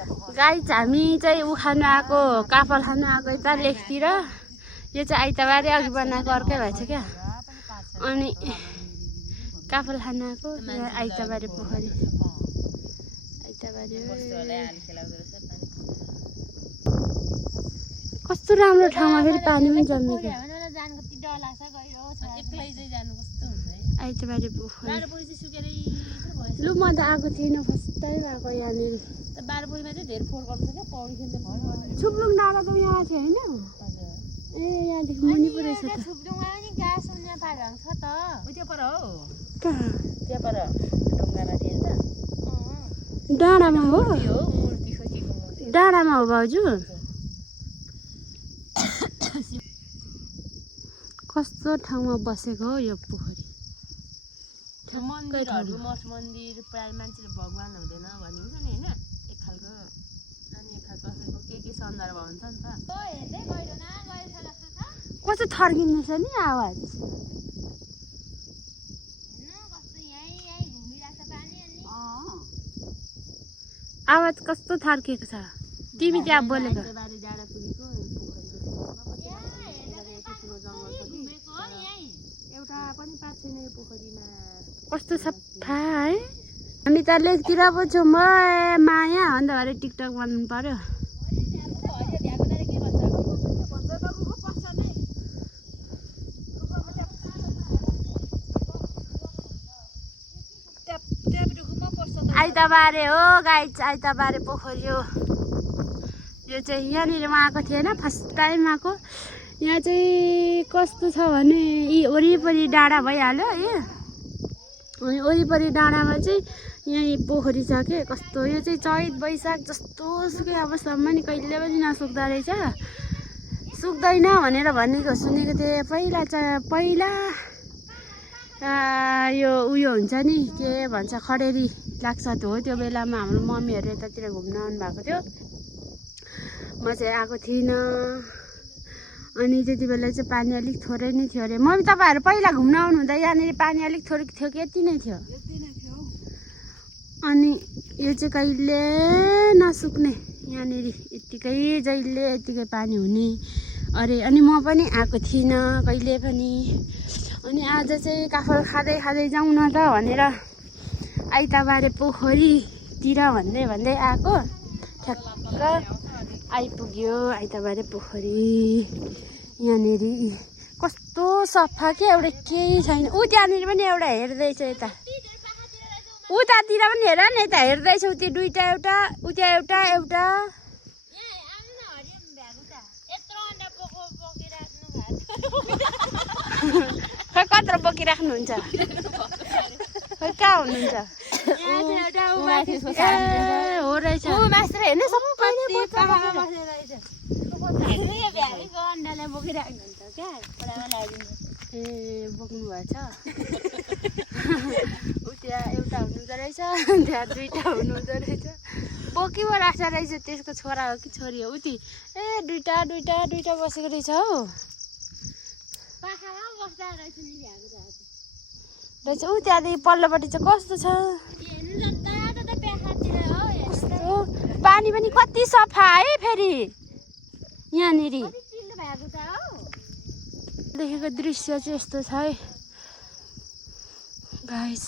गाई हामी चाहिँ उखानु आएको काफल खानु आएको यता लेकतिर यो चाहिँ आइतबारे अघि बनाएको अर्कै भएछ क्या अनि काफल खानु आएको आइतबारे पोखरी आइतबारे कस्तो राम्रो ठाउँमा फेरि पानी पनि जमेको आइतबारे पोखरी लु म त आएको थिइनँ फर्स्ट टाइम आएको यहाँनिर 12 बजीमा चाहिँ धेरै फोहोर गर्छ क्या पौडी खेल्दै छुप्लुङ डाँडा त यहाँ थियो होइन ए यहाँदेखि मुनि पो रहेछ त छुप्लुङमा पनि गास उन्ने पार छ त त्यो पर हो कहाँ त्यहाँ पर ढुङ्गामा थियो नि त डाँडामा हो मूर्ति खोकेको मूर्ति डाँडामा हो भाउजू कस्तो ठाउँमा बसेको हो यो पोखरी मन्दिरहरू मठ मन्दिर प्राय मान्छेले भगवान हुँदैन भनिन्छ नि होइन एक खालको अनि एक खालको के सन्दर्भ हुन्छ नि त कस्तो थर्किँदैछ नि आवाज आवाज कस्तो थर्किएको छ तिमी त्यहाँ बोलेको कस्तो सफा है हामी त लेकतिर पो छौँ माया अन्त भरे टिकटक बनाउनु पर्यो आइतबारे हो गाइस आइतबारे पोखरी हो यो चाहिँ यहाँनिर म आएको थिएन फर्स्ट टाइम आएको यहाँ चाहिँ कस्तो छ भने यी वरिपरि डाँडा भइहाल्यो है अनि वरिपरि डाँडामा चाहिँ यहीँ पोखरी छ के कस्तो यो चाहिँ चैत वैशाख जस्तो सुकै अवस्थामा नि कहिले पनि नसुक्दो रहेछ सुक्दैन भनेर भनेको सुनेको थिएँ पहिला यो उयो हुन्छ नि के भन्छ खडेरी लाग्छ हो त्यो बेलामा हाम्रो मम्मीहरू यतातिर घुम्न आउनुभएको थियो म चाहिँ आएको थिइनँ अनि त्यति बेला चाहिँ पानी अलिक थोरै नै थियो अरे मम्मी तपाईँहरू पहिला घुम्न आउनुहुँदा यहाँनिर पानी अलिक थोरै थियो कि यति नै थियो अनि यो चाहिँ कहिले नसुक्ने यहाँनिर यत्तिकै जहिले यत्तिकै पानी हुने अरे अनि म पनि आएको थिइनँ कहिले पनि अनि आज चाहिँ काफल खाँदै जाउँ न त भनेर आइतबारे पोखरीतिर भन्दै आएको ठ्याक्क आइपुग्यो आइतबारे पोखरी यहाँनिर कस्तो सफा के एउटा केही छैन ऊ त्यहाँनिर पनि एउटा हेर्दैछ यता उतातिर पनि हेर न यता हेर्दैछ उ त्यो दुईटा एउटा उ त्यहाँ एउटा खै कत्रो बोकिराख्नुहुन्छ खै कहाँ हुनुहुन्छ हो रहेछ ए बोक्नु भएछ उ त्यहाँ एउटा हुनुहुँदो रहेछ त्यहाँ दुईटा हुनुहुँदो रहेछ बोकी पो राख्छ रहेछ त्यसको छोरा हो कि छोरी हो उति ए दुईटा बसेको रहेछ हौ रहेछ ऊ त्यहाँदेखि पल्लोपट्टि चाहिँ कस्तो छ कस्तो पानी पनि कति सफा है फेरि यहाँनिर देखेको दृश्य चाहिँ यस्तो छ है गाइस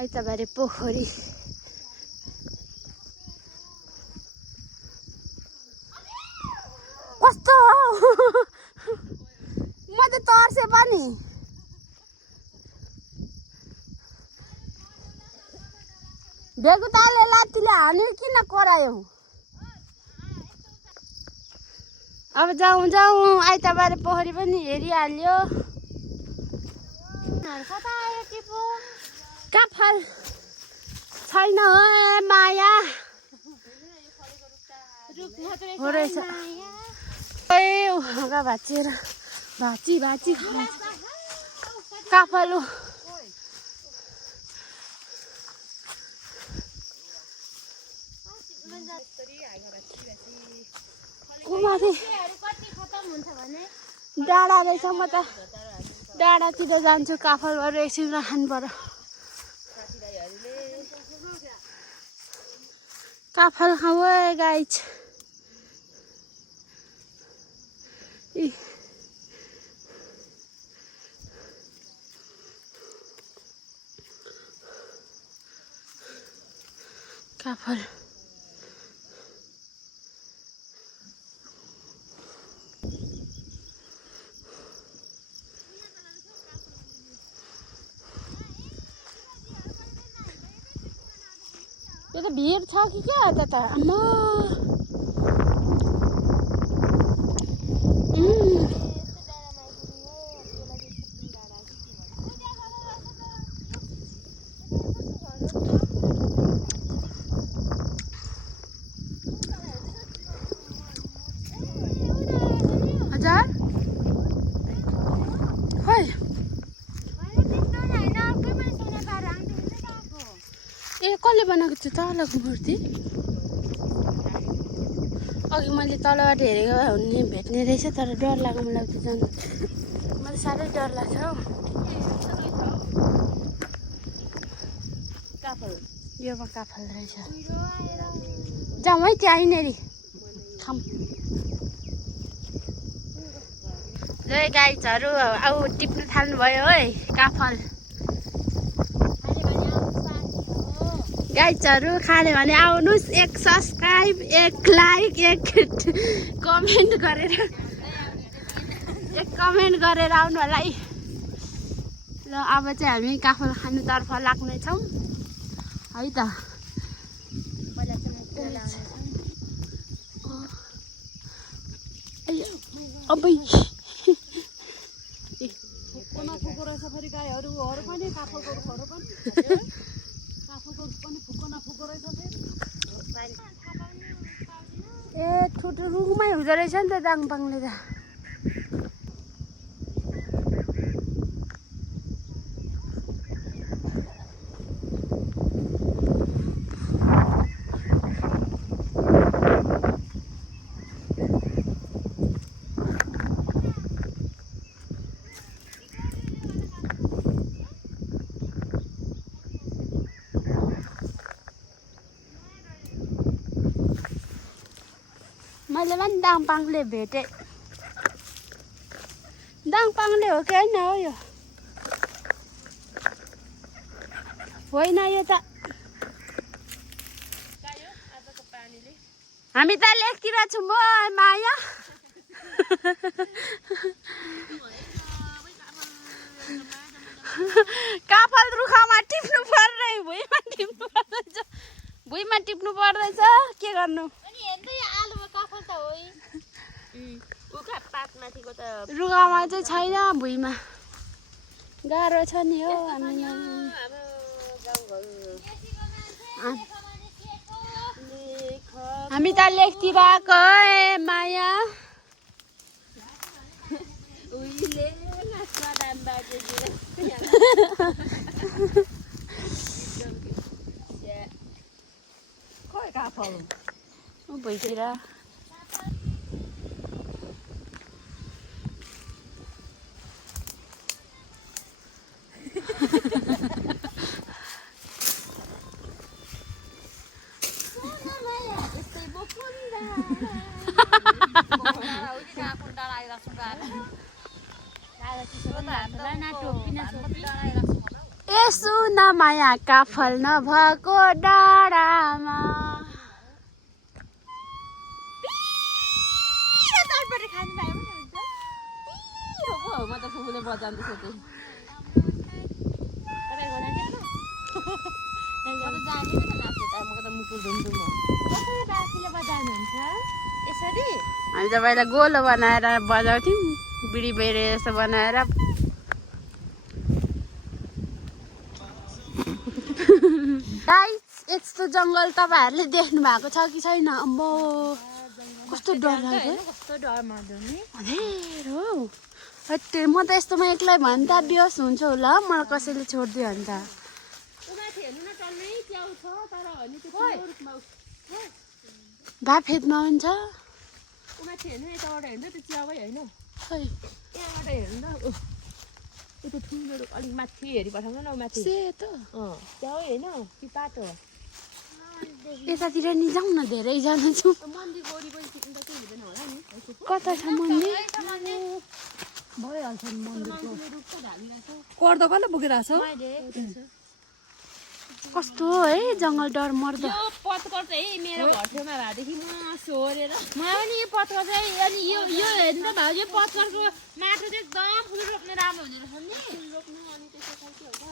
आइतबारे पोखरी कस्तो म त तर्से पनि बेगुताले लात्तीले हाल्यो किन करायो अब जाउँ आइतबारे पोखरी पनि हेरिहाल्यो काफल छैन हो माया हो रहेछ भाँची काफल माथि डाँडा रहेछ म त डाँडातिर जान्छु काफल भएर एकछिन खानु पर्यो काफल खाऊ है गाइज काफल यो त भिड छ कि क्या त आम्मा हजार खोइ ए कसले बनाएको थियो तलको मूर्ति अघि मैले तलबाट हेरेको हुने भेट्ने रहेछ तर डर लाग्यो मलाई त्यो जानु मलाई साह्रै डर लाग्छ हौ काफल योमा काफल रहेछ जाउँ है त्यहाँ आइनेरी खाऊँ ल गाइजहरू अब टिप्नु थाल्नुभयो है काफल गाइजहरू खाने भने आउनुहोस् एक सब्सक्राइब एक लाइक एक कमेन्ट गरेर आउनु होला है ल अब चाहिँ हामी काफल खानुतर्फ लाग्नेछौँ है त अबै फुको रहेछ फेरि गाईहरू पनि काफलको रुखहरू पनि ए ठुलो रुखमै हुँदो रहेछ नि त दाङपाङले त मैले पनि दाङपाङले भेटेँ दाङपाङले हो कि होइन हो यो होइन यो त हामी त लेकतिर छौँ हो माया काफल रुखमा टिप्नु पर्दै भुइँमा टिप्नु पर्दैछ के गर्नु रुखमा चाहिँ छैन भुइँमा गाह्रो छ नि हो हामी त लेकतिर आएको है माया भुइँतिर यसो न माया काफल नभएको डाँडामा हामी त पहिला गोलो बनाएर बजाउँथ्यौँ बिडी बेरे जस्तो बनाएर गाइस यस्तो जङ्गल तपाईँहरूले देख्नु भएको छ कि छैन अम्बो कस्तो डर लाग्यो अँधेरो म त यस्तोमा एक्लै भने त बेहोस हुन्छु होला मलाई कसैले छोडिदियो भने त भाफेदमा हुन्छ अलिक माथि हेरी पठाउनु न माथि सेतो त्यहाँ होइन कि पातो यतातिर नि जाउँ न धेरैजना छौँ कता छ मन्दिर भइहाल्छ नि मन्दिरको कर्द कसले बोकिरहेको छ कस्तो है जङ्गल डर मर्दो पत्कर चाहिँ मेरो घर छेउमा भएदेखि म सोरेर मलाई पनि यो पत्कर चाहिँ अनि यो हेर्नु त भाउजू पत्करको माटो चाहिँ एकदम फुल रोप्ने राम्रो हुँदो रहेछ नि रोप्नु अनि त्यसो खालको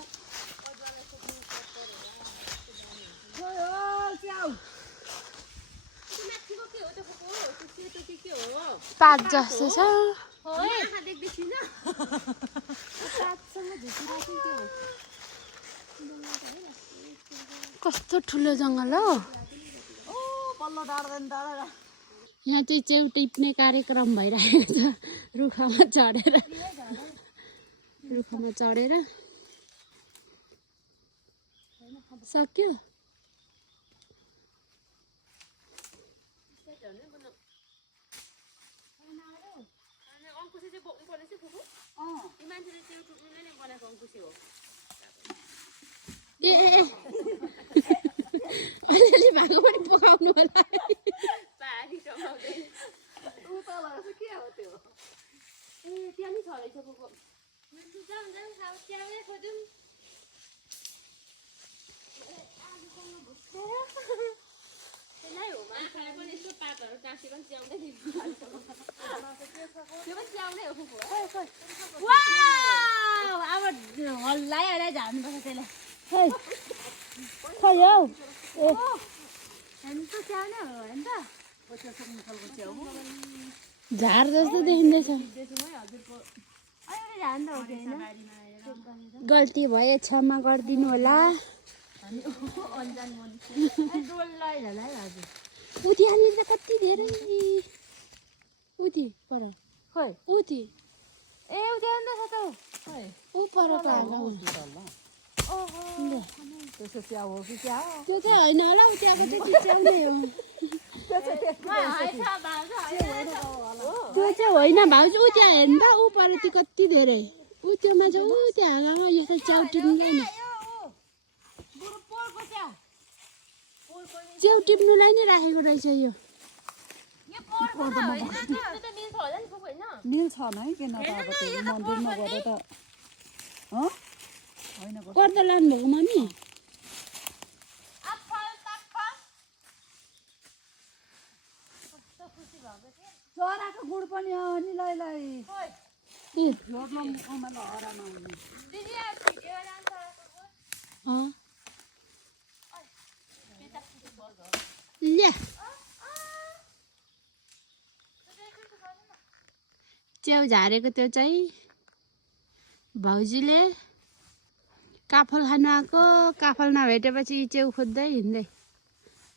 पात जस्तो छ कस्तो ठुलो जङ्गल हो यहाँ चाहिँ च्याउ टिप्ने कार्यक्रम भइरहेको छ रुखमा चढेर सक्यो ए अलिअलि भएको पनि पकाउनु होला हल्लाइ झार्नुपर्छ त्यसलाई खै हौ झार जस्तो देखिँदैछ गल्ती भए क्षमा गरिदिनु होला उ त्यहाँनिर त कति धेरै उति पर खै उति ए उता छ त ऊ परको हाल्नु त्यसो च्याउ हो कि क्या हो त्यो चाहिँ होइन होला उ त्यहाँको चाहिँ च्याउ नै हो त्यो चाहिँ होइन भाउजू ऊ त्यहाँ हेर्नु त ऊ पर त्यो कति धेरै ऊ त्योमा चाहिँ ऊ त्यहाँ हाँगामा यो चाहिँ च्याउ टिप्नुलाई नि च्याउ टिप्नुलाई नै राखेको रहेछ यो मिल्छ नै किन त अब त्यो मन्दिरमा गएर त होइन पर्दा लानुभएको मम्मी चराको गुड पनि हो नि लैलाई ल्या च्याउ झारेको त्यो चाहिँ भाउजूले काफल खानु आएको काफल नभेटेपछि च्याउ खोज्दै हिँड्दै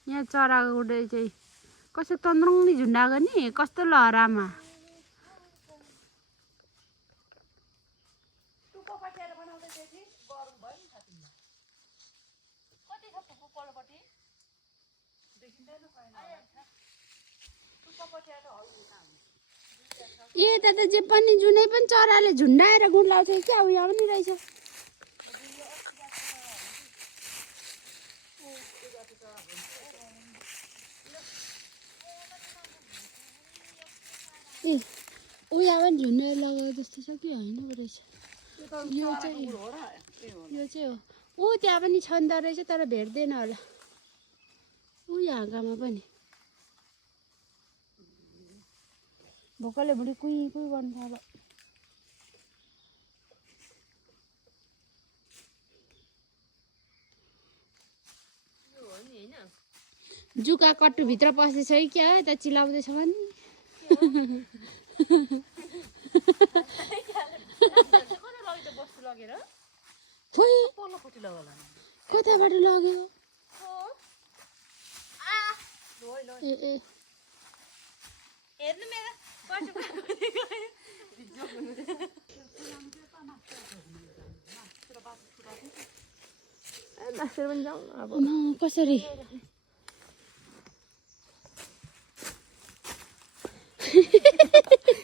यहाँ चराको उडे चाहिँ कस्तो तन्द्रुङ्नी झुन्डाएको नि कस्तो लहरामा ए दादा जे पनि जुनै पनि चराले झुन्डाएर गुड लाउँछ क्या उयो पनि रहेछ ए उयो पनि झुन्डाएर लगाएको जस्तो छ कि होइन रहेछ यो चाहिँ हो ऊ त्यहाँ पनि छन्द रहेछ तर भेट्दैन होला ऊ हाँगामा पनि भोकले भुँडी कुइ गर्नु थाल्यो जुका कट्टुभित्र पसेछ कि क्या यता चिलाउँदैछ भने कताबाट लग्यो ए हेर्नु मेरो कसरी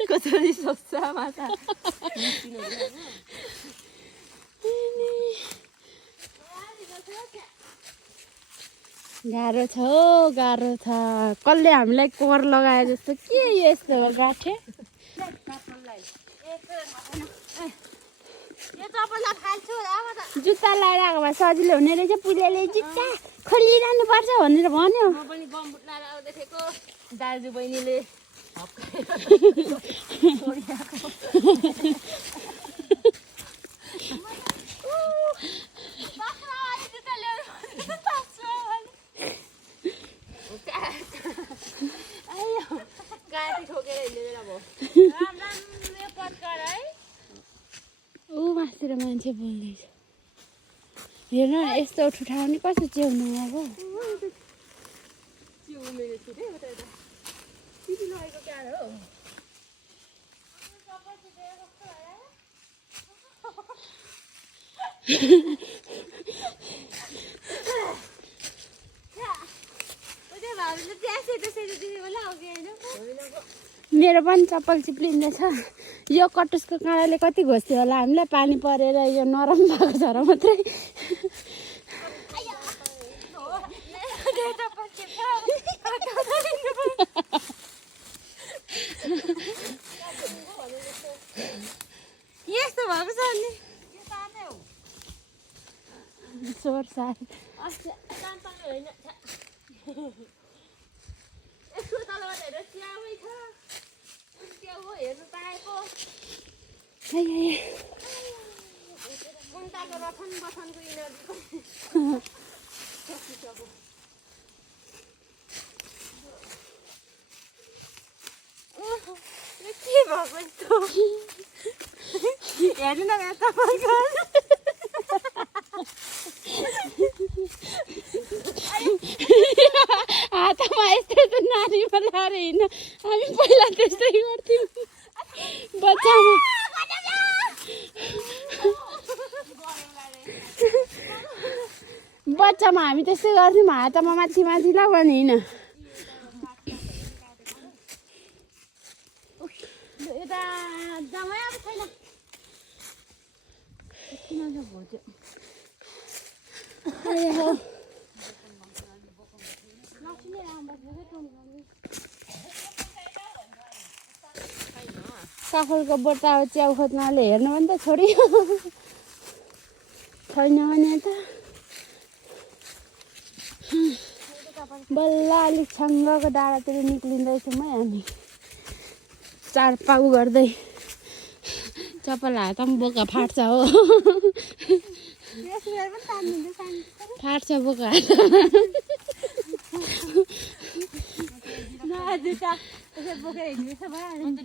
कसरी सोच्छ माछा गाह्रो छ हो गाह्रो छ कसले हामीलाई कर लगाए जस्तो के यस्तो गाठे जुत्ता लगाएर आएको भए सजिलो हुने रहेछ पुलेले जुत्ता खोलिरहनु पर्छ भनेर भन्यो म पनि गम्बुट लाएर आउँदै थिएको दाजु बहिनीले ऊ मासेर मान्छे बोल्दैछ हेर्न यस्तो ठुठाउने कसो च्याउनु अब मेरो पनि चप्पल चिप्लिँदैछ यो कटुसको काँडाले कति घोस्थ्यो होला हामीलाई पानी परेर यो नरम भएको छ र मात्रै यस्तो भएको छ नि स्वर सार यसको तलबाट हेरेर च्याउमै छ च्याउ हो हेर्नु पाएको मुन्टाको रथन बथनको इनर्जी के भएको यस्तो हेर्नु न यहाँ तपाईँको हातमा यस्तो यस्तो नानीमा लाएर हिँड्न हामी पहिला त्यस्तै गर्थ्यौँ बच्चामा हामी त्यस्तै गर्थ्यौँ हातमा माथि माथि ला भने हिँड यता जमै अब छैन काफलको बोटा च्याउ खोज्नाले हेर्नु पनि त छोड्यो छैन भने त बल्ल अलिक छङ्गको डाँडातिर निक्लिँदैछौँ है हामी चार पाउ गर्दै चप्पल हातमा बोका फाट्छ हो फाट्छ बोका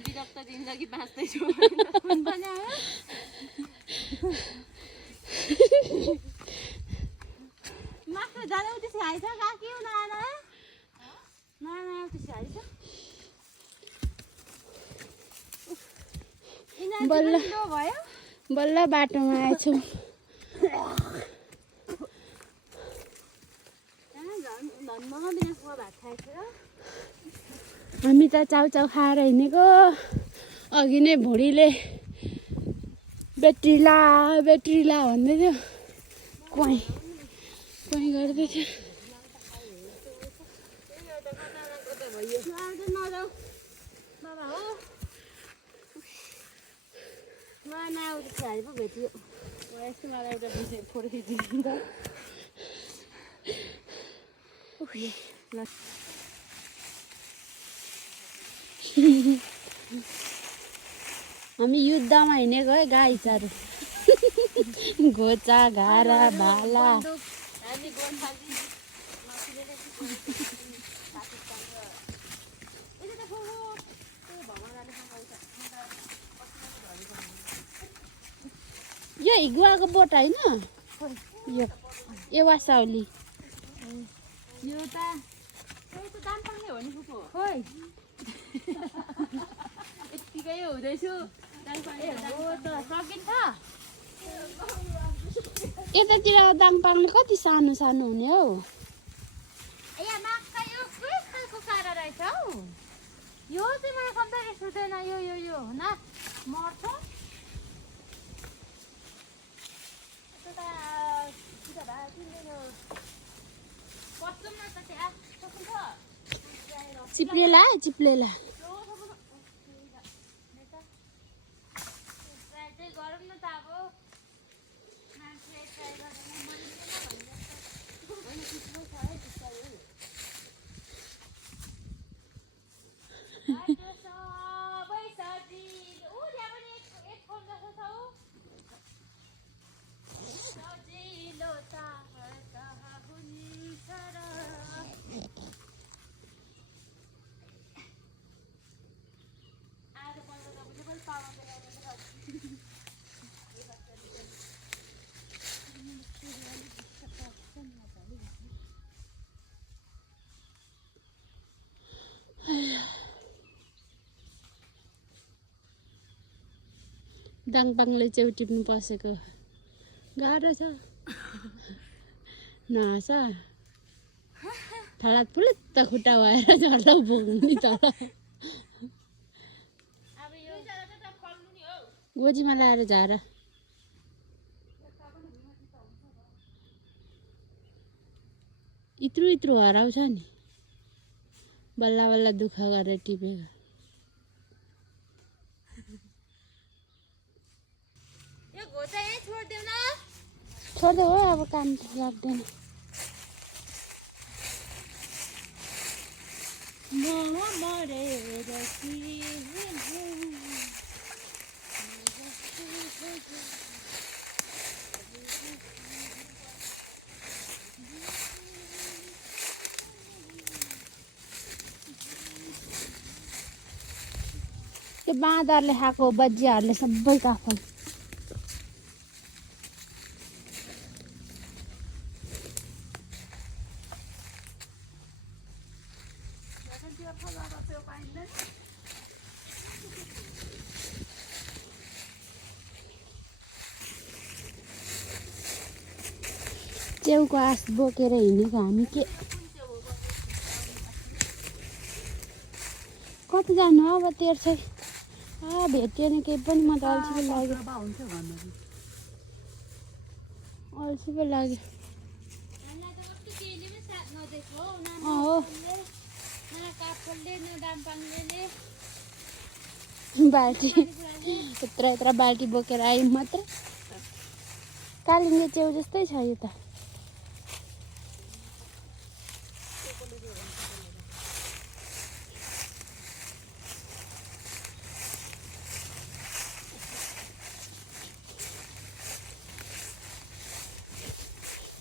विरक्त जिन्दगी बाँच्दैछु मासु जानु त्यसै हाल्छ काकी त्यसै हाल्छ बल्ल भयो बल्ल बाटोमा आएछौँ हामी त चाउचाउ खाएर हिँडेको अघि नै भुँडीले ब्याट्री ला भन्दै थियो क्वाइ गर्दै थियो भेटियो यस्तो मलाई एउटा विषय फोटो खिचिदिनु त हामी युद्धमा हिँडेको है गाईचारू घोचा घारा भाला यो हिगुवाको बोट होइन यो एवा साउली यो त दामपाङले हो नि फुपू खोइ यत्तिकै हुँदैछु सकिन्छ यतातिर दाङपाङले कति सानो सानो हुने हौ रहेछ हौ यो चाहिँ मलाई कम्प्युटर सुत्दैन यो न मर्छ पस्छौँ न त त्यहाँ सक्छ चिप्लेला चिप्लेला ट्राई चाहिँ गरौँ न त अब मान्छे ट्राई गरेर मरिँदैन बाटो सबै सजिलो त्यहाँ पनि एक फोन जस्तो छ सजिलो हुन्छ र आज कलकत्ता पनि कहिले पावा दाङपाङले च्याउ टिप्नु पसेको गाह्रो छ नहाँस फलात फुलुत्त खुट्टा भएर झर्दा पुग्नु नि तर अब यो फल्नु नि हौ गोजीमा लाएर झार इत्रु इत्रु हराउँछ नि बल्ल बल्ल दुःख गरेर टिपेको यो घोचा यहीँ छोडिदेऊ न छोड्दै हो अब काम लाग्दैन मरेर त्यो बाँदरले खाएको बजियाहरूले सबै काफल च्याउको आस बोकेर हिँडेको हामी के कति जानु अब तेर्छै भेटियो नि केही पनि म त अल्छी पो लाग्यो अल्छी पो लाग्यो हो बाल्टी यत्रो यत्रो बाल्टी बोकेर आयौँ मात्र कालिङ्गे च्याउ जस्तै छ यो त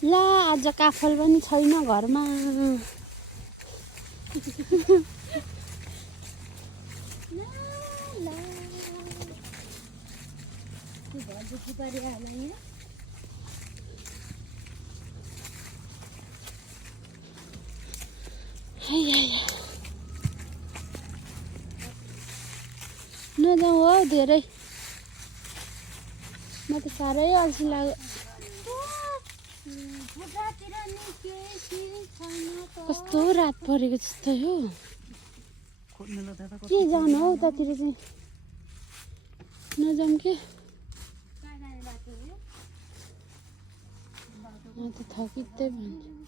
ला आज काफल पनि छैन घरमा नजाउँ हो धेरै म त साह्रै अल्छी लाग्यो कस्तो रात परेको जस्तो हो के जानु हौ उतातिर चाहिँ नजाउँ के म त थकिँदै भन्छु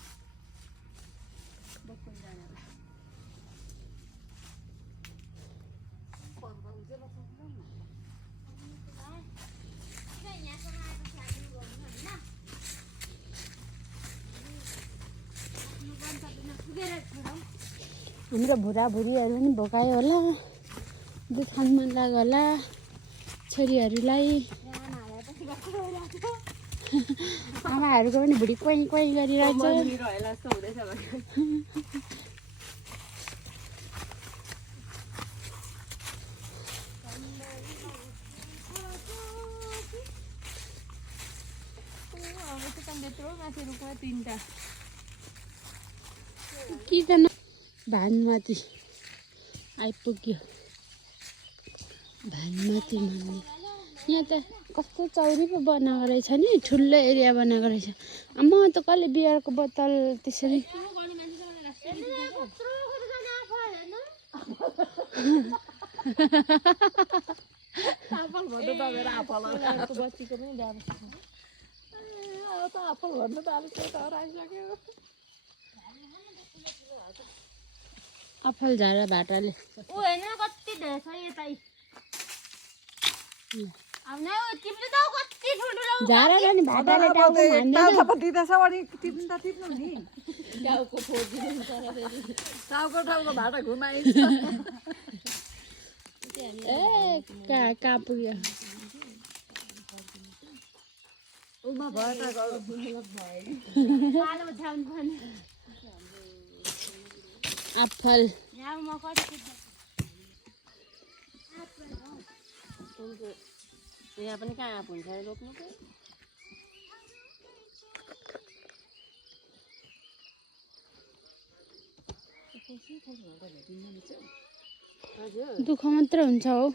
हाम्रो भुराभुरीहरू पनि भोकायो होला दुध खान मन लाग्यो होला छोरीहरूलाई आमाहरूको पनि भुँडी कोही कोही गरिरहेछ कि त भानुमती आइपुग्यो भानुमती मन्दिर यहाँ त कस्तो चौरी पो बनाएको रहेछ नि ठुलो एरिया बनाएको रहेछ म त कसले बियरको बोतल त्यसरी अफल झारा भाटाले ऊ हेर्न कति धेरै छ यतै अब न तिमीले त कति ठुल्ठुलो झारा र नि भाटाले अब टाउको त्यो हान्दैन टाउको त दिँदैछ अनि टिप्नु त टिप्नु नि टाउको भाटा घुमाइन्छ ए कहाँ पुग्यो उमा भयो त पालो छाउनु पर्ने अफल यहाँ म कति यहाँ पनि कहाँ आँप हुन्छ रोप्नु दुःख मात्र हुन्छ हौ